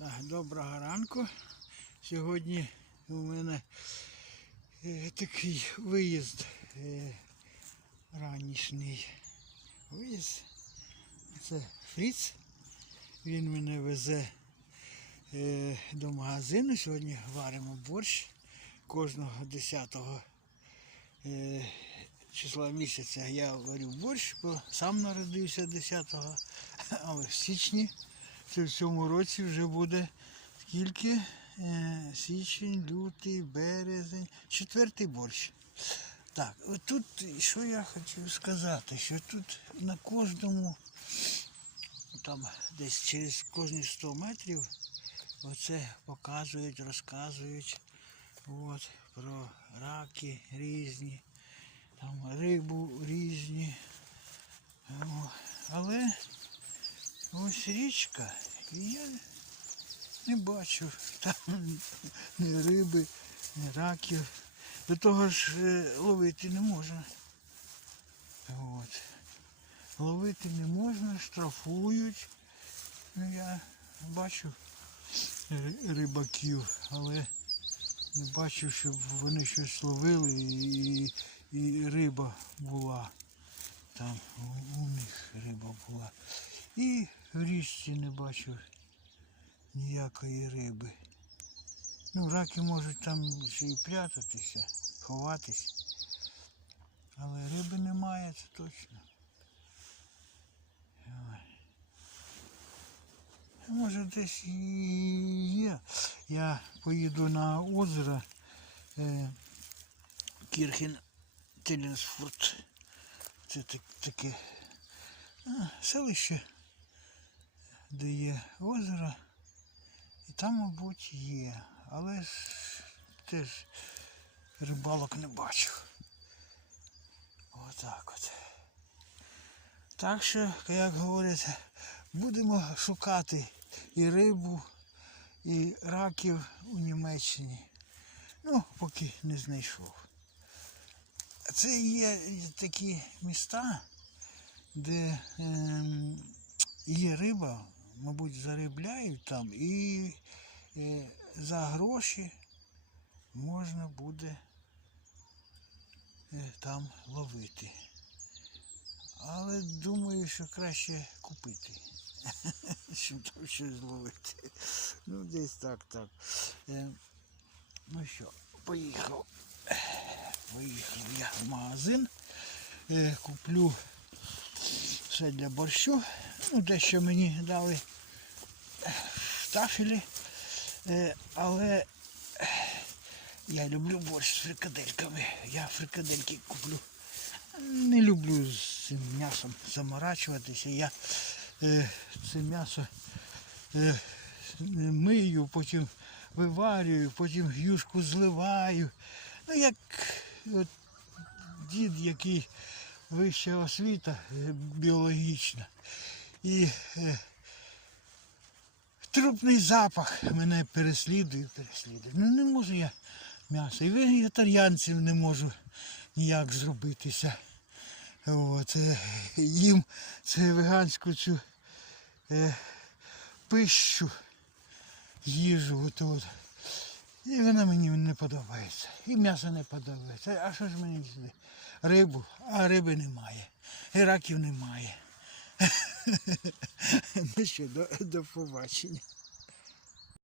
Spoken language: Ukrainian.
Так, доброго ранку. Сьогодні у мене е, такий виїзд е, ранішній виїзд. Це Фріц. Він мене везе е, до магазину. Сьогодні варимо борщ кожного 10 е, числа місяця я варю борщ, бо сам народився 10-го, але в січні це в цьому році вже буде скільки? Е, Січень, лютий, березень, четвертий борщ. Так, от тут що я хочу сказати, що тут на кожному, там десь через кожні 100 метрів, оце показують, розказують от, про раки різні, там рибу різні. О, Але ось річка, і я не бачу там ні риби, ні раків. До того ж е, ловити не можна. От. Ловити не можна, штрафують. Ну, я бачу рибаків, але не бачу, щоб вони щось ловили і, і риба була. Там у, у них риба була. І в річці не бачу ніякої риби. Ну, раки можуть там ще й прятатися, ховатись. Але риби немає, це точно. Може десь і є. Я поїду на озеро е, Кірхен Телінсфорд. Це таке селище, де є озеро. І там, мабуть, є. Але ж теж рибалок не бачу. Отак от. Так що, як говорять, будемо шукати і рибу, і раків у Німеччині. Ну, поки не знайшов. Це є такі міста, де ем, є риба, мабуть, зарибляють там і е, за гроші можна буде е, там ловити. Але думаю, що краще купити, щоб там щось зловити. Ну, десь так, так. Е, ну що, поїхав. Виїхав я в магазин, куплю все для борщу. Ну, дещо мені дали е, в тафелі. Е, але я люблю борщ з фрикадельками. Я фрикадельки куплю. Не люблю з цим м'ясом заморачуватися. Я е, це м'ясо е, мию, потім виварюю, потім юшку зливаю. Ну, як от, дід, який вища освіта біологічна. І е, трупний запах мене переслідує, переслідує. Ну не можу я м'ясо. І вегетаріанців не можу ніяк зробитися. От, е, їм це веганську цю е, пищу, їжу. От, от. І вона мені не подобається. І м'ясо не подобається. А що ж мені? Рибу, а риби немає. І раків немає. Ну що, до, до побачення.